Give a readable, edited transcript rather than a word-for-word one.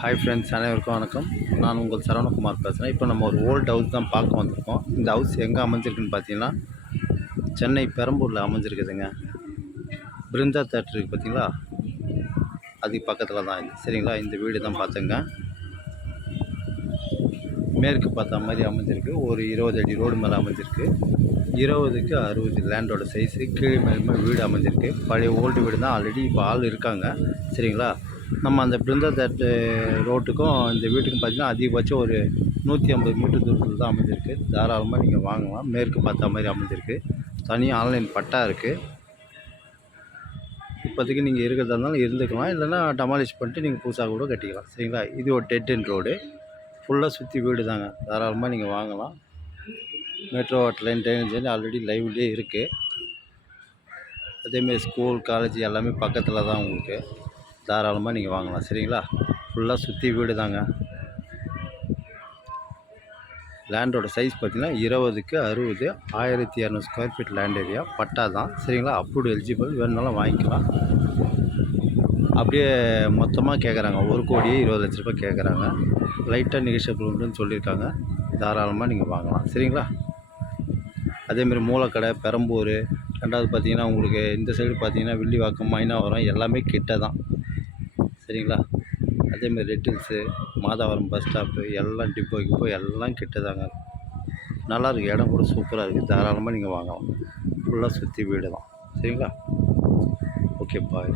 Hi friends, அனைவருக்கும் வணக்கம். நான் உங்கள் சரவணகுமார் பேசுகிறேன். இப்போ நம்ம ஒரு ஓல்டு ஹவுஸ் தான் பார்க்க வந்திருக்கோம். இந்த ஹவுஸ் எங்கே அமைஞ்சிருக்குன்னு பார்த்தீங்கன்னா, சென்னை பெரம்பூரில் அமைஞ்சிருக்குதுங்க. பிருந்தா தேட்டர் இருக்குது பார்த்தீங்களா, அதுக்கு பக்கத்தில் தான் இது. சரிங்களா, இந்த வீடு தான் பார்த்துங்க. மேற்கு பார்த்த மாதிரி அமைஞ்சிருக்கு. ஒரு 20 அடி ரோடு மேலே அமைஞ்சிருக்கு. 20க்கு 60 லேண்டோட சைஸு. கீழே மேலுமே வீடு அமைஞ்சிருக்கு. பழைய ஓல்டு வீடு தான். ஆல்ரெடி இப்போ ஆள் இருக்காங்க. சரிங்களா, நம்ம அந்த பிருந்தா தேட்டர் ரோட்டுக்கும் இந்த வீட்டுக்கும் பார்த்திங்கன்னா அதிகபட்சம் ஒரு 150 மீட்டர் தூரத்தில் தான் அமைஞ்சிருக்கு. தாராளமாக நீங்கள் வாங்கலாம். மேற்கு பார்த்த மாதிரி அமைஞ்சிருக்கு. தனியாக ஆன்லைன் பட்டா இருக்குது. இப்போதைக்கு நீங்கள் இருக்கிறதா இருந்தாலும் இருந்துக்கலாம், இல்லைன்னா டெமாலிஷ் பண்ணிட்டு நீங்கள் புதுசாக கூட கட்டிக்கலாம். சரிங்களா, இது ஒரு டெட் எண்ட் ரோடு. ஃபுல்லாக சுற்றி வீடு தாங்க. தாராளமாக நீங்கள் வாங்கலாம். மெட்ரோ ட்ரெயின் ட்ரெயினேஜ் ஆல்ரெடி லைவ்லேயே இருக்குது. அதேமாரி ஸ்கூல் காலேஜ் எல்லாமே பக்கத்தில் தான் உங்களுக்கு. தாராளமாக நீங்கள் வாங்கலாம். சரிங்களா, ஃபுல்லாக சுற்றி வீடு தாங்க. லேண்டோட சைஸ் பார்த்திங்கன்னா 20க்கு 60, 1200 ஸ்கொயர் ஃபீட் லேண்ட் ஏரியா. பட்டா தான். சரிங்களா, அப்ரூவ்டு எலிஜிபிள். வேணுனாலும் வாங்கிக்கலாம். அப்படியே மொத்தமாக கேட்குறாங்க. 1,20,00,000 கேட்குறாங்க. லைட்டாக நெகிஷியபிள் உண்டுன்னு சொல்லியிருக்காங்க. தாராளமாக நீங்கள் வாங்கலாம். சரிங்களா, அதேமாரி மூலக்கடை பெரம்பூர். ரெண்டாவது பார்த்திங்கன்னா உங்களுக்கு இந்த சைடு பார்த்திங்கன்னா வில்லிவாக்கம், மைனாவரம் எல்லாமே கிட்ட தான். சரிங்களா, அதேமாதிரி red hills, Madhavaram bus stop எல்லாம் டிப்போ எல்லாம் கிட்ட தாங்க. நல்லாயிருக்கு. இடம் கூட சூப்பராக இருக்குது. தாராளமாக நீங்கள் வாங்கலாம். ஃபுல்லாக சுற்றி வீடு தான். சரிங்களா, ஓகே பாய்.